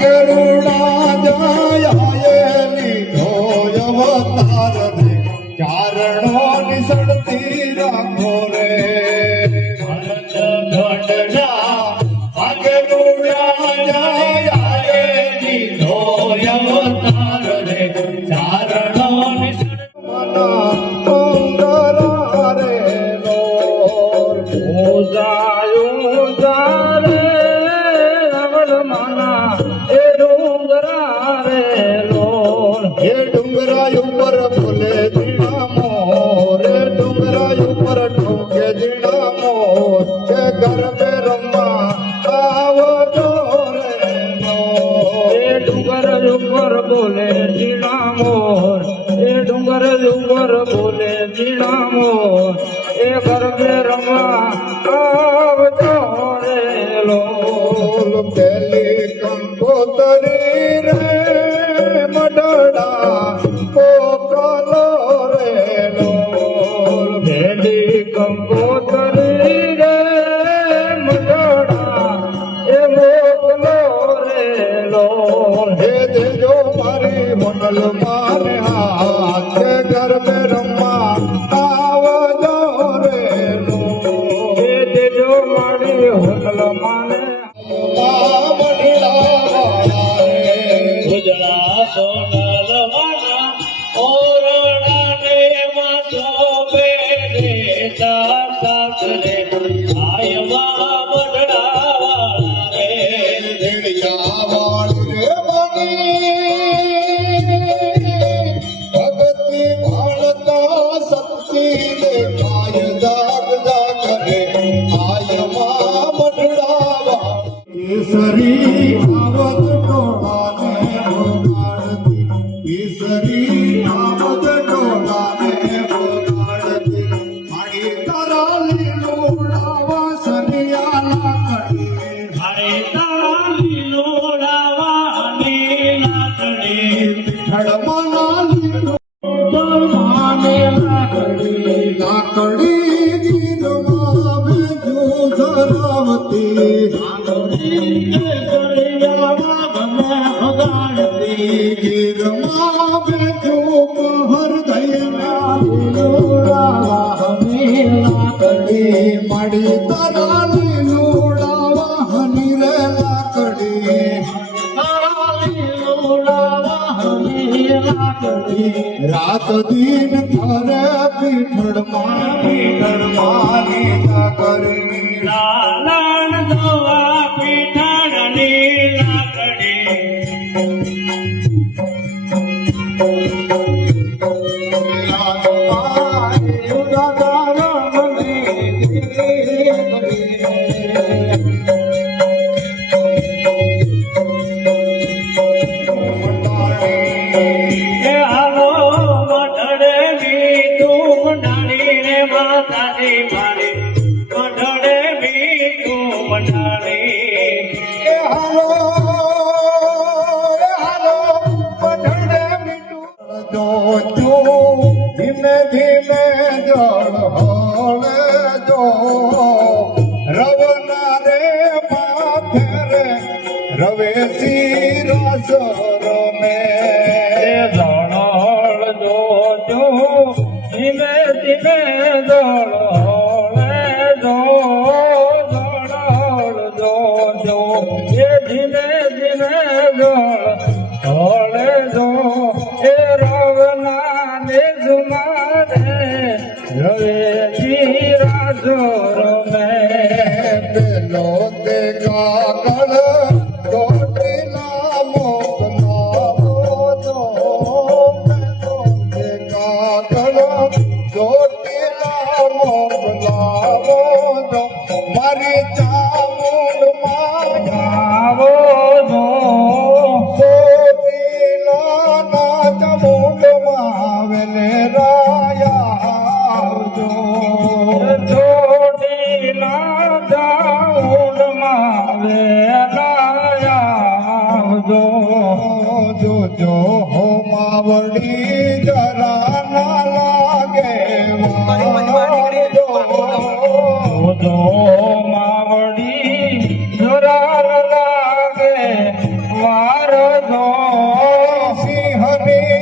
ગરુડા જાયેલી અવતાર રે ચારણો નિસળતી રાખો રે ગઢડા ગરુડા જાયેલી અવતાર રે ચારણો નિસળતી રે ડુંગરા ઉપર બોલે જીણા મોર ડુંગરા ઉપર ઠોકે જીણા મોર એ ગરબે રમવા આવજો રે એ ડુંગર ઉપર બોલે જીણા મોર એ ડુંગર ઉપર બોલે જીણા મોર એ ગરબે રમવા આવજો રે લોલ પેલી કંકોતરી રે મડડા કોકલો રે લોલ પેલી કંકોતરી રે મડડા એ મોકલો રે લોલ હે દેજો મારી મંડલ માને હાથ ગરબે રમવા આવજો રે લોલ એ દેજો મારી હોટલ માને ઉજળા સોનલ વાના ઓરણા ને માસો બેરે સાત રે આયવા બડડા વાળા રે દેડિયા વાળી રે ભગતિ ભાળતા શક્તિ દેખાય જાગ જાગ રે આયવા બડડા કેસરી આવત ટોળાને વગાડતી કેસરી આવત ટોળાને વગાડતી મારી કરાલી લોડાવા સનિયાલા કડી હરે તાળી લોડાવાની લાકડી ખડમના લીલો માને લાકડી લાકડી ગીરમાં બેજુ ધરાવતી ગીરમાં બેજુ હૃદયના લાકડી મળી તરાલી લોડાવા હની રે લાકડી રાત દિન કરે પીઠળમાં નીતા કરવી લાલણ દવા પીઠાડની લાકડી એ હાલો મઢડે બી તું મંડાણી રે માતાજી મારી મઢડે બી તું મંડાણી હાલો પઢડે મીઠું જો ધીમે ધીમે જળ હળે જો રવના રે માથે રે રવેસી રસ રમે દોડ જો ધીમે ધીમે દોડ જો એ ધીમે ધીમે દોડ જો એ રવના ને જુમારે રવેજી રાજો રમે પેલો તે કાગળ ચોટીલા મોકલાવો તો પેલો તે કાગળ ચોટીલા મોકલાવો તો મારી ચામુંડ માં આવો જો ચોટીલા ના ચામુંડ માં વેલે રાયા આવજો ચોટીલા જાઉન માવે આવજો જો હો માવડી જરા ના લાગે વાજો માવડી જરા લાગે વાર જો સિંહની